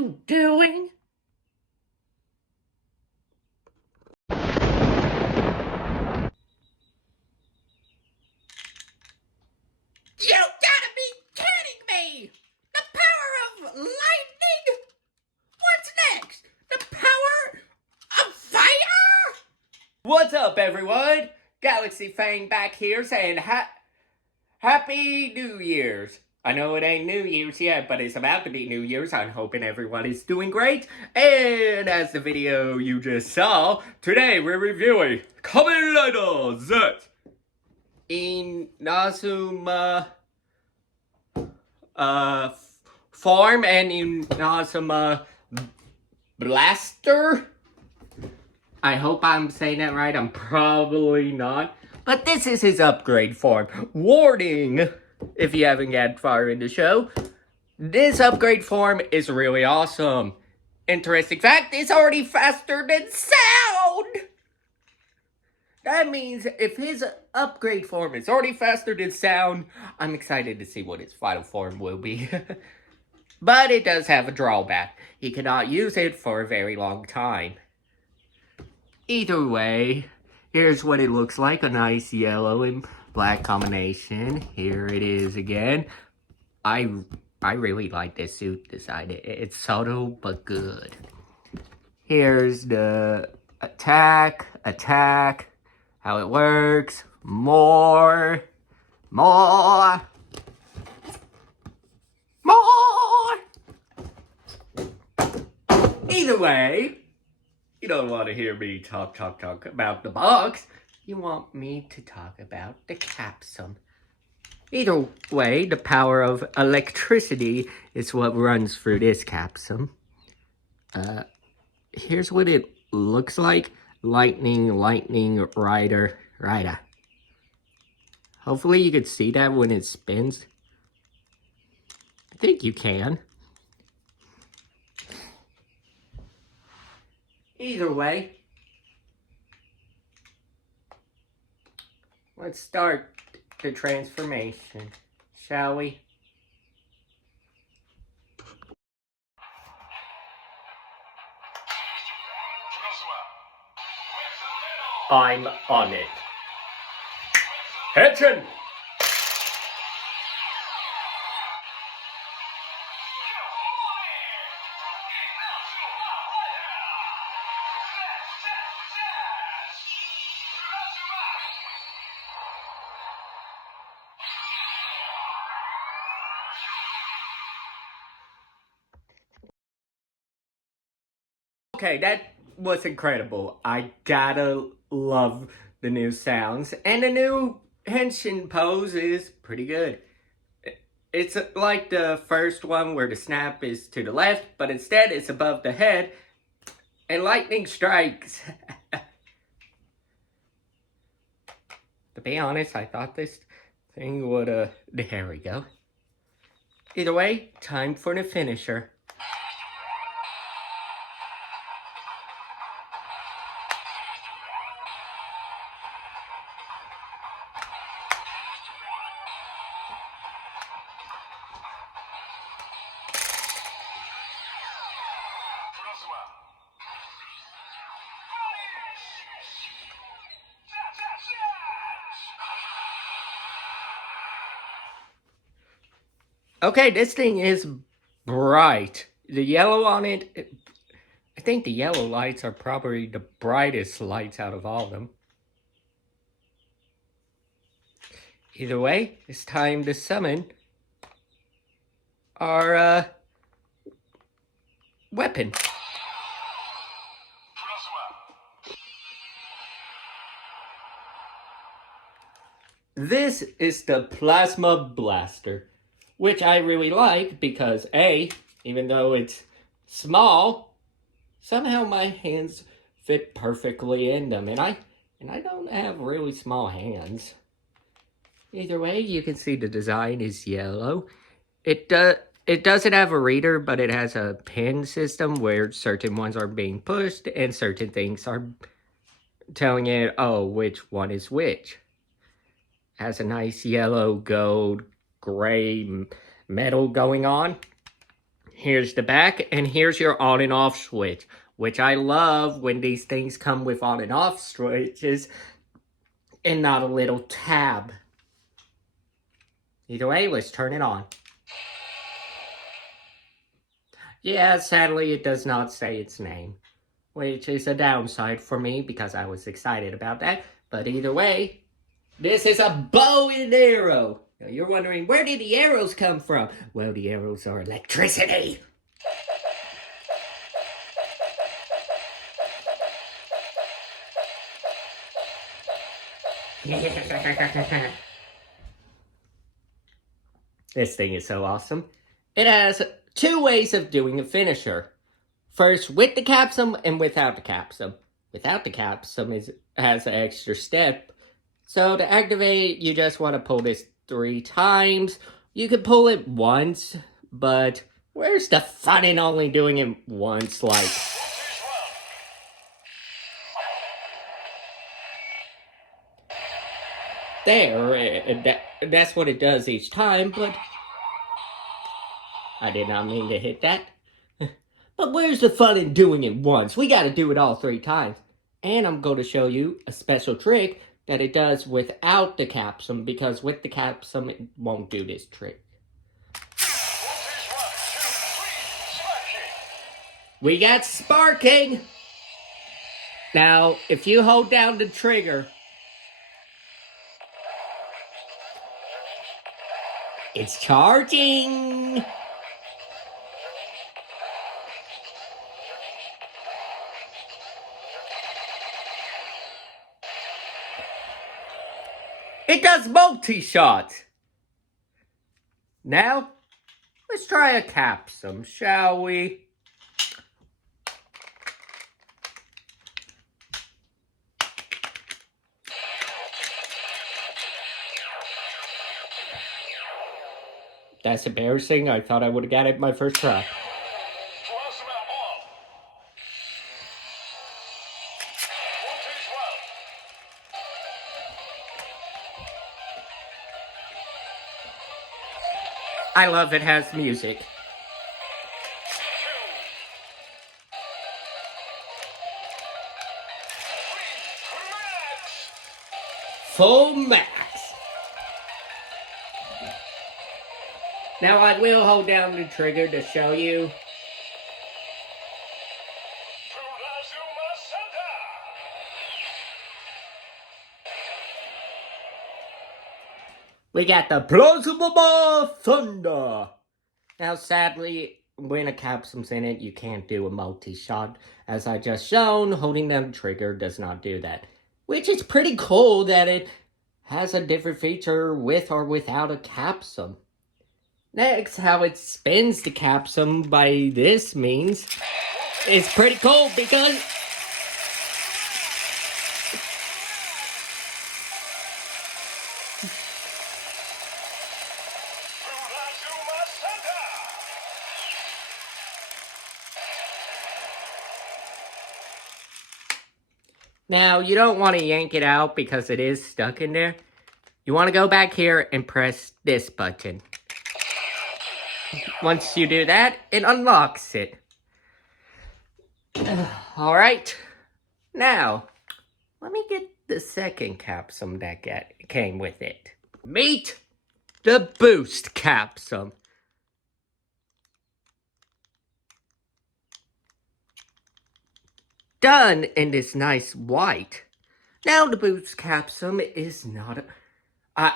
you doing? You gotta be kidding me! The power of lightning? What's next? The power of fire? What's up, everyone? Galaxy Fang back here saying Happy New Year's. I know it ain't New Year's yet, but it's about to be New Year's. I'm hoping everyone is doing great. And as the video you just saw, today we're reviewing Kamen Zeztz Inazuma Farm and Inazuma Blaster. I hope I'm saying that right. I'm probably not. But this is his upgrade form. Warning, if you haven't got far in the show, this upgrade form is really awesome. Interesting fact, it's already faster than sound! That means if his upgrade form is already faster than sound, I'm excited to see what his final form will be. But it does have a drawback. He cannot use it for a very long time. Either way, here's what it looks like. A nice yellow and black combination. Here it is again. I really like this suit design. It's subtle but good. Here's the attack, how it works, more. Either way, you don't want to hear me talk about the box. You want me to talk about the capsule. Either way, the power of electricity is what runs through this capsule. Here's what it looks like. Lightning, rider. Hopefully you can see that when it spins. I think you can. Either way, let's start the transformation, shall we? I'm on it. Attention! Okay, that was incredible. I gotta love the new sounds. And the new henshin pose is pretty good. It's like the first one where the snap is to the left, but instead it's above the head. And lightning strikes. To be honest, I thought this thing would, there we go. Either way, time for the finisher. Okay, this thing is bright. The yellow on it, I think the yellow lights are probably the brightest lights out of all of them. Either way, it's time to summon our weapon. This is the Plasma Blaster, which I really like because A, even though it's small, somehow my hands fit perfectly in them, and I don't have really small hands. Either way, you can see the design is yellow. It doesn't have a reader, but it has a pin system where certain ones are being pushed and certain things are telling it, oh, which one is which. Has a nice yellow, gold, gray metal going on. Here's the back, and here's your on and off switch, which I love when these things come with on and off switches and not a little tab. Either way, let's turn it on. Yeah, sadly it does not say its name, which is a downside for me because I was excited about that. But either way, this is a bow and arrow. Now you're wondering, where did the arrows come from? Well, the arrows are electricity. This thing is so awesome. It has 2 ways of doing a finisher. First, with the capsum and without the capsum. Without the capsum has an extra step. So to activate, you just want to pull this 3 times. You could pull it once, but where's the fun in only doing it once, like... There, that's what it does each time, but... I did not mean to hit that. But where's the fun in doing it once? We gotta do it all 3 times. And I'm going to show you a special trick that it does without the capsum, because with the capsum, it won't do this trick. We got sparking! Now, if you hold down the trigger, it's charging! It does multi-shots! Now, let's try a capsum, shall we? That's embarrassing. I thought I would have got it my first try. I love it has music. Full max. Now I will hold down the trigger to show you. We got the plausible thunder. Now sadly, when a capsum's in it, you can't do a multi-shot. As I just shown, holding down the trigger does not do that. Which is pretty cool that it has a different feature with or without a capsum. Next, how it spins the capsum by this means is pretty cool because now, you don't want to yank it out because it is stuck in there. You want to go back here and press this button. Once you do that, it unlocks it. Alright. Now, let me get the second capsum that came with it. Meet the boost capsum. Done in this nice white. Now the boost capsum is not an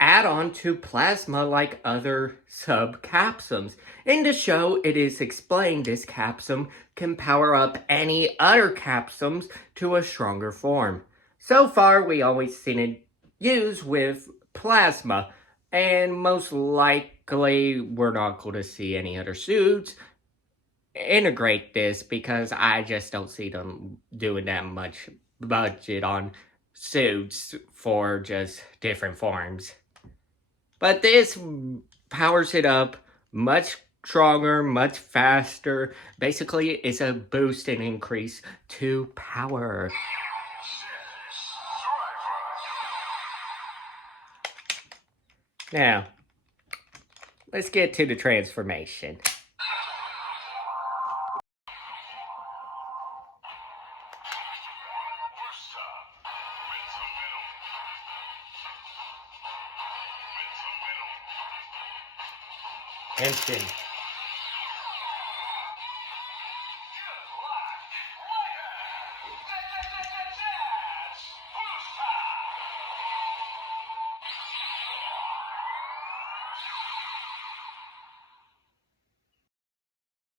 add-on to plasma like other sub-capsums. In the show, it is explained this capsum can power up any other capsums to a stronger form. So far, we always seen it used with plasma, and most likely we're not going to see any other suits integrate this because I just don't see them doing that much budget on suits for just different forms. But this powers it up much stronger, much faster. Basically, it's a boost and increase to power. Now, let's get to the transformation. Tension.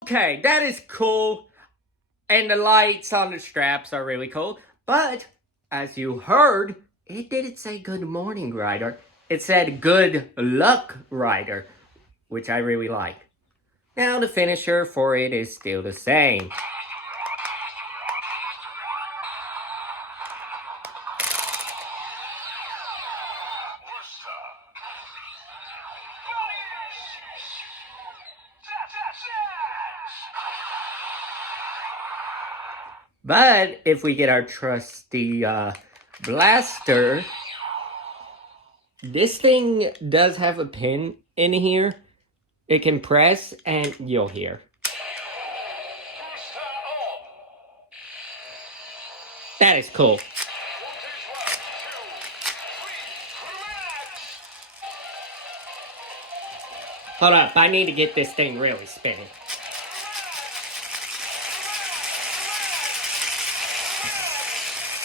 Okay, that is cool. And the lights on the straps are really cool. But, as you heard, it didn't say good morning, Rider. It said good luck, Rider, which I really like. Now, the finisher for it is still the same. But if we get our trusty blaster, this thing does have a pin in here. It can press and you'll hear. That is cool. Hold up, I need to get this thing really spinning.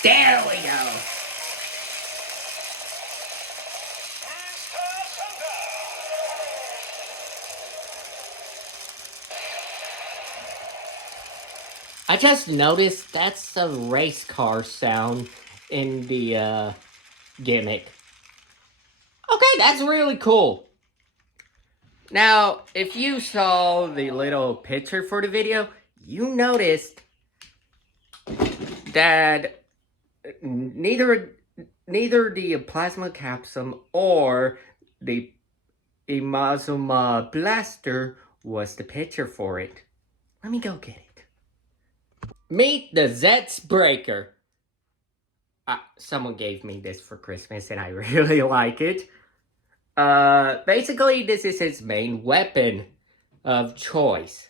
There we go. I just noticed that's a race car sound in the gimmick. Okay, that's really cool. Now, if you saw the little picture for the video, you noticed that neither the plasma capsule or the Imazuma blaster was the picture for it. Let me go get it. Meet the Zeztz breaker. Someone gave me this for Christmas and I really like it. Basically, this is his main weapon of choice.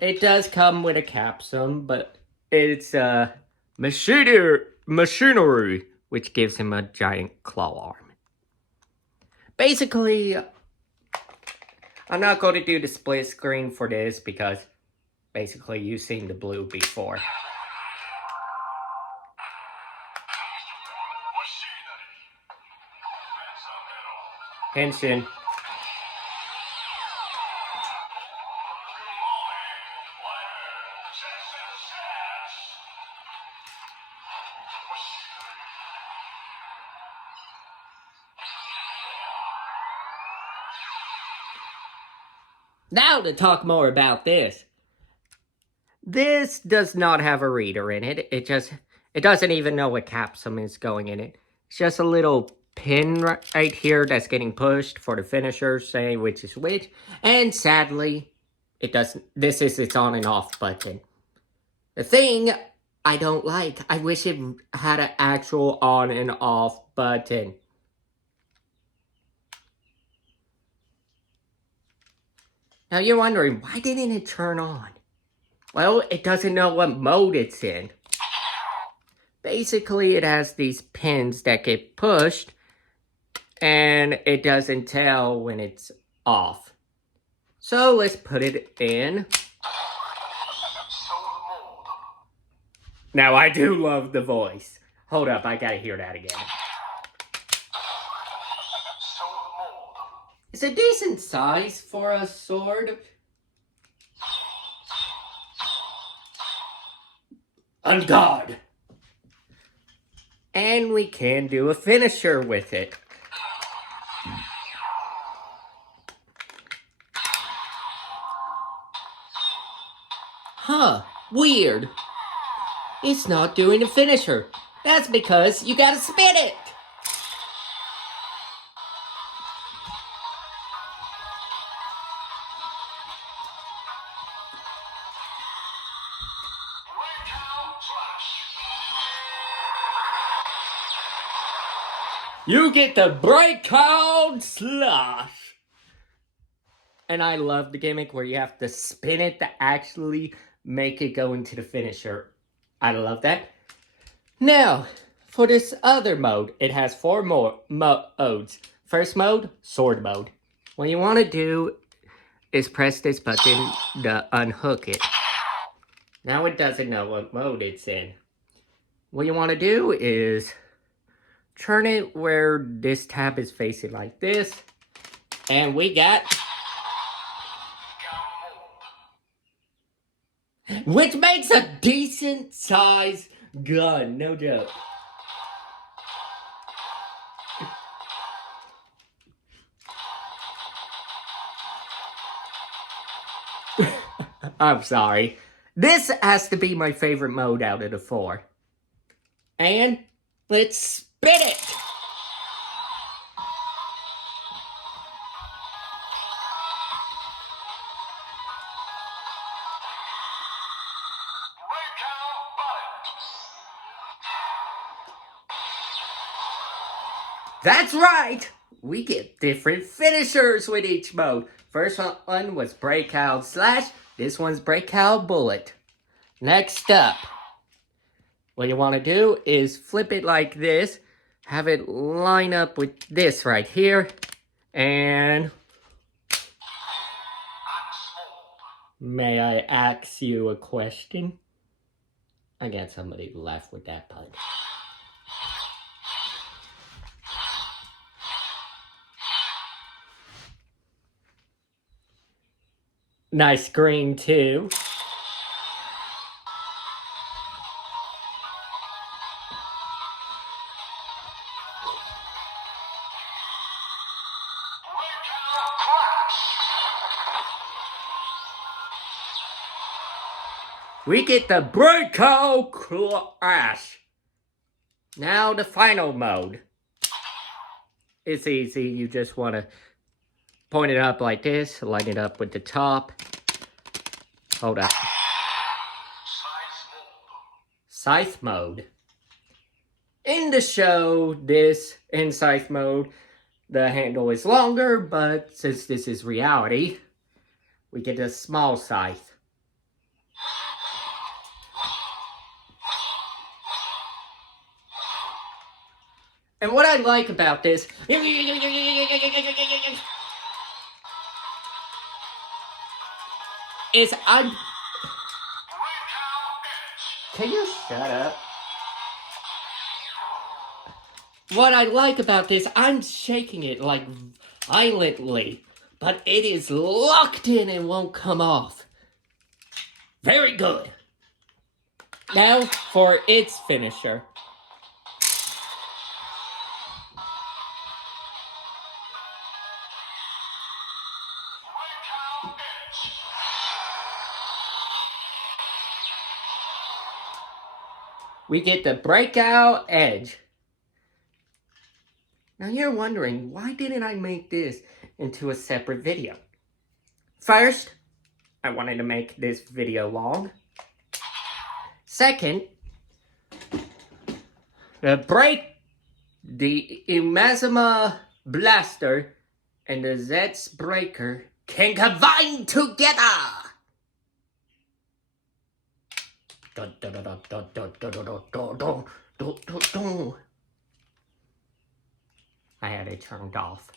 It does come with a capsule, but it's machinery, which gives him a giant claw arm. Basically, I'm not going to do the split screen for this because basically you've seen the blue before. Henshin. Now to talk more about this. This does not have a reader in it. It doesn't even know what capsule is going in it. It's just a little pin right here that's getting pushed for the finisher, saying which is which. And sadly, it doesn't. This is its on and off button. The thing I don't like, I wish it had an actual on and off button. Now you're wondering, why didn't it turn on? Well, it doesn't know what mode it's in. Basically, it has these pins that get pushed, and it doesn't tell when it's off. So let's put it in. Now I do love the voice. Hold up, I gotta hear that again. It's a decent size for a sword. On guard. And we can do a finisher with it. Huh, weird. It's not doing a finisher. That's because you gotta spin it. You get the breakout slash. And I love the gimmick where you have to spin it to actually make it go into the finisher. I love that. Now, for this other mode, it has 4 more modes. First mode, sword mode. What you want to do is press this button to unhook it. Now it doesn't know what mode it's in. What you want to do is turn it where this tab is facing like this. And we got... which makes a decent size gun, no joke. I'm sorry. This has to be my favorite mode out of the 4. And let's spin it! That's right! We get different finishers with each mode. First one was Breakout Slash. This one's Breakout Bullet. Next up, what you want to do is flip it like this. Have it line up with this right here. And... may I ask you a question? I got somebody left with that pun. Nice green too. We get the Breakout Crash. Now the final mode. It's easy, you just want to point it up like this, line it up with the top. Hold up. Scythe mode. In the show, in Scythe mode, the handle is longer, but since this is reality, we get a small scythe. And what I like about this... is I'm... Can you shut up? What I like about this, I'm shaking it like violently, but it is locked in and won't come off. Very good. Now for its finisher. We get the Breakout Edge. Now you're wondering, why didn't I make this into a separate video? First, I wanted to make this video long. Second, the Imazuma Blaster and the Zeztz Breaker can combine together! I had it turned off.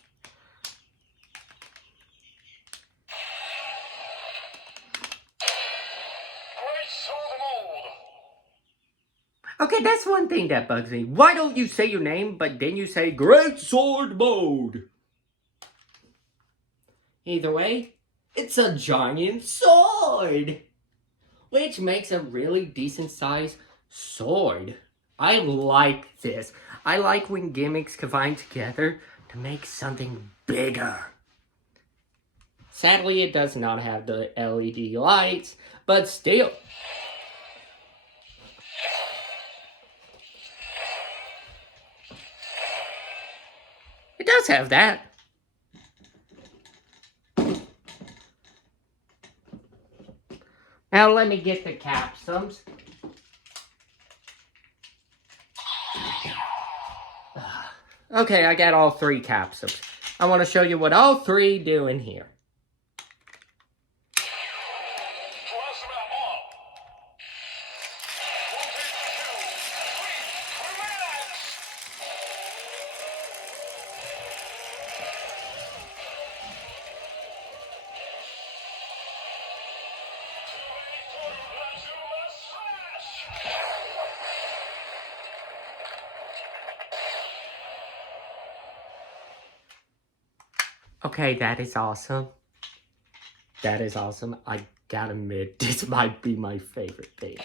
Okay, that's one thing that bugs me. Why don't you say your name, but then you say Great Sword Mode? Either way, it's a giant sword! Which makes a really decent sized sword. I like this. I like when gimmicks combine together to make something bigger. Sadly, it does not have the LED lights, but still. It does have that. Now let me get the capsules. Okay, I got all 3 capsules. I want to show you what all 3 do in here. Okay, that is awesome. That is awesome. I gotta admit, this might be my favorite thing.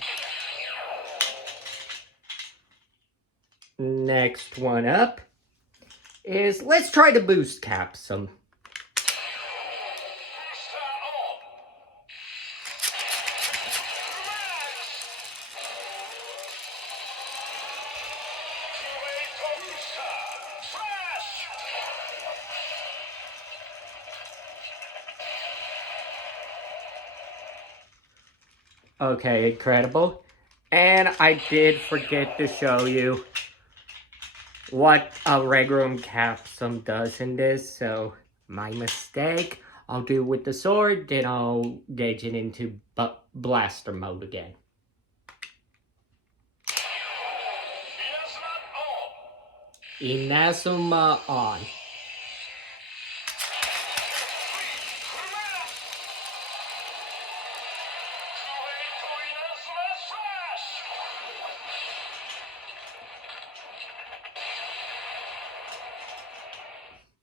Next one up is, let's try to boost cap some. Okay, incredible. And I did forget to show you what a Regroom Capsum does in this, so my mistake. I'll do it with the sword, then I'll gauge it into blaster mode again. Inazuma on.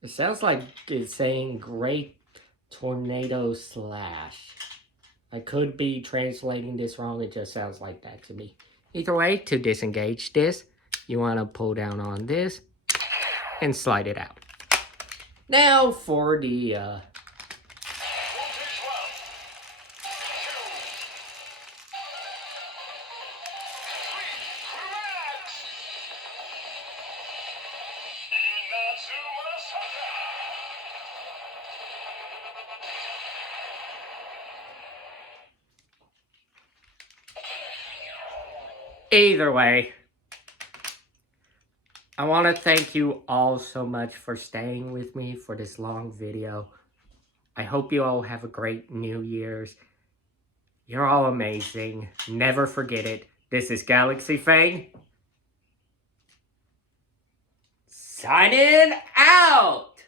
It sounds like it's saying Great Tornado Slash. I could be translating this wrong, it just sounds like that to me. Either way, to disengage this, you want to pull down on this and slide it out. Now for the either way, I want to thank you all so much for staying with me for this long video. I hope you all have a great New Year's. You're all amazing. Never forget it. This is Galaxy Fang. Signing out!